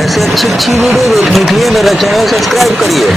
ऐसे अच्छी अच्छी वीडियो देखने के लिए मेरा चैनल सब्सक्राइब करिए।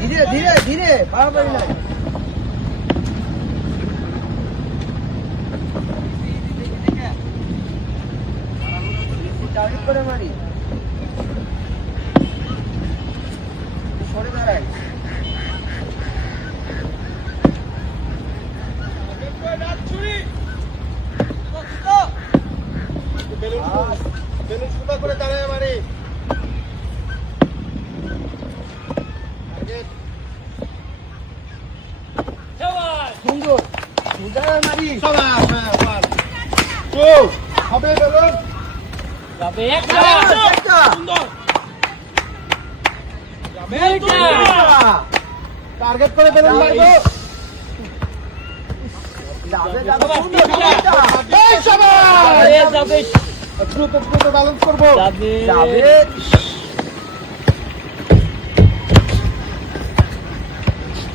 ধীরে ধীরে ধীরে বাড়াবাড়ি নাই। টার্গেট করে মারি, সরে দাঁড়ায়। বেলুন সুন্দর করে দাঁড়ায় মারি। সুন্দর সুন্দর মারি। হবে বেলুন যাবে একটা সুন্দর যাবে একটা টার্গেট করে বেলুন মারবো। যাবে যাবে সুন্দর যাবে। এই শাবাশ এ যাবে দ্রুত দ্রুত ব্যালেন্স করব। যাবে যাবে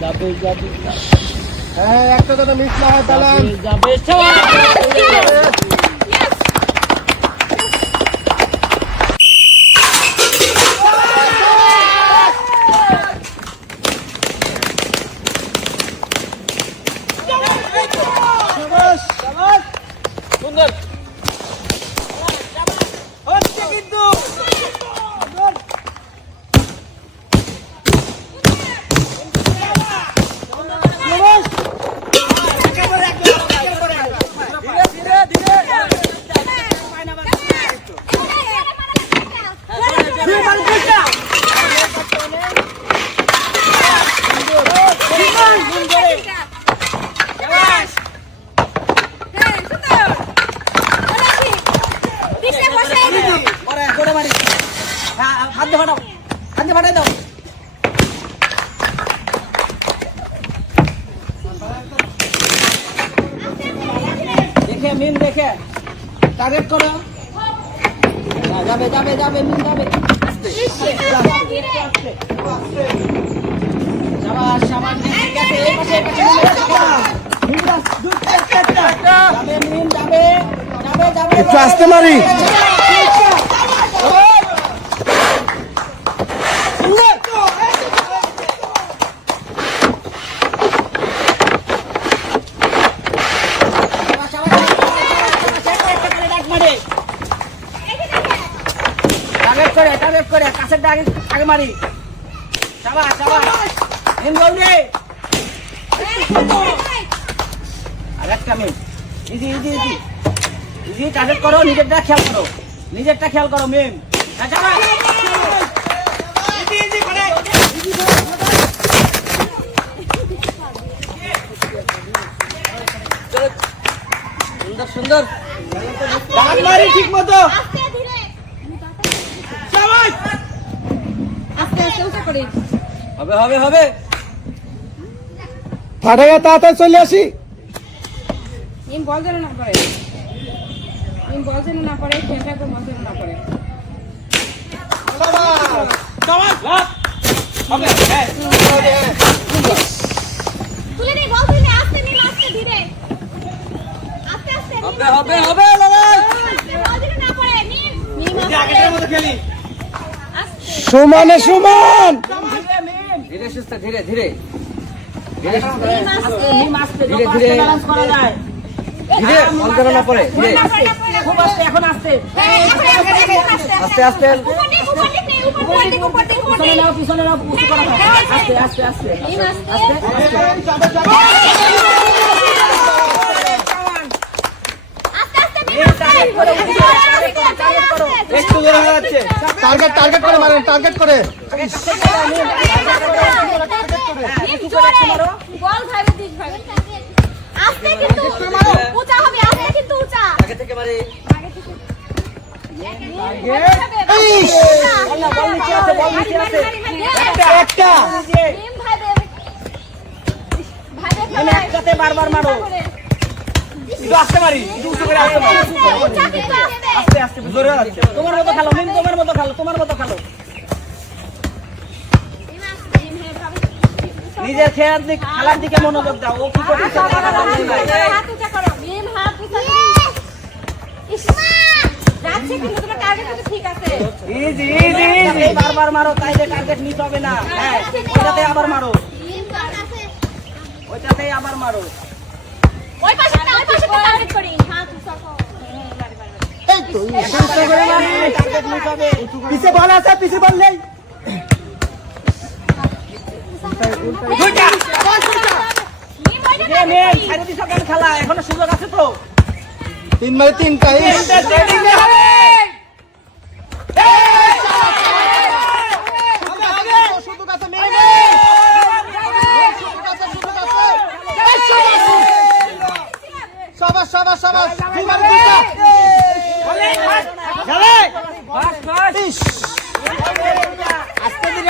যাবে যাবে হ্যাঁ একটা কথা মিস না হয় ব্যালেন্স যাবে শাবাশ সুন্দর হচ্ছে কিন্তু দেখে মিন দেখে টার্গেট করো। যাবে যাবে যাবে মিন যাবে। শাবাশ শাবাশ গেছে এই পাশে যাবে মিন যাবে যাবে একটু আস্তে মারি। টার্গেট করে কাছের আগে মারি চাবা হিম গৌরে আর একটা মিনিট ইজি টার্গেট করো নিজেরটা খেয়াল করো মেম সুন্দর ডাক মারি ঠিক মতো হবে ফাটাইয়া তাড়াতাড়ি চলে আসি। বল যেন না করে খেলটা বল যেন না করে তুলে দে বল তুলে আস্তে নিম আস্তে ধীরে আস্তে হবে বল যেন না পড়ে নিম আগের মতো খেলি সমানে সমান। ধীরে সুস্থ ধীরে নিম আস্তে ধীরে ব্যালেন্স করা যায় বল যেন না পড়ে ধীরে খুব আস্তে এখন আস্তে আস্তে পিছনে নাও উঁচু করা যায় আস্তে নিম আস্তে একটু দূরে হয়ে যাচ্ছে টার্গেট করে মারেন, টার্গেট করে। বল ভাইবে দিক ভাই আস্তে কিন্তু উঁচা হবে আস্তে কিন্তু উঁচা আগে থেকে মারি বল নিচে আছে একটা নিম ভাইবে মানে একটাতে বারবার মারো একটু আস্তে মারি একটু উঁচু করে আস্তে মারি উঁচা কিন্তু আস্তে জোরে যাচ্ছে তোমার মতো খেলো মিম তোমার মতো খেলো নিজের খেলার দিকে মনোযোগ দাও ও কি করতেছে হাত উঁচা করো নিম হাত উঁচা ইসমা যাচ্ছে কিন্তু তোমার টার্গেট কিন্তু ঠিক আছে ইজি বারবার মারো তাইলে টার্গেট মিস হবে না হ্যাঁ ওইটাতে আবার মারো নিম কার আছে ওই পাশে টার্গেট করি হাত উঁচা করো টার্গেট মিস হবে পিছে বল আছে, পিছে বল নেই। নিম ওইটা যে মেন সাইডে দিছো কেন খেলা এখনো সুযোগ আছে তো 3 বাই 3 টা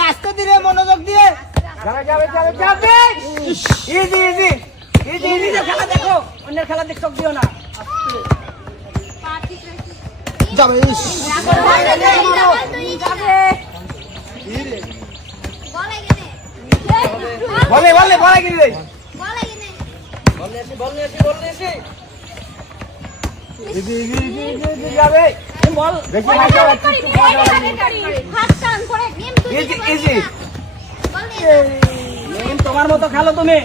আস্তে ধীরে মনোযোগ দিয়ে যাবে ইজি খেলা দেখো অন্যের খেলা দেখো দিও না যাবে। বলে গিয়ে দেই বল যাবে বল দেখি ইজি তোমার মতো খেলো তুমি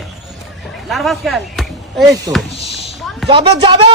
নার্ভাস কেন এই তো যাবে।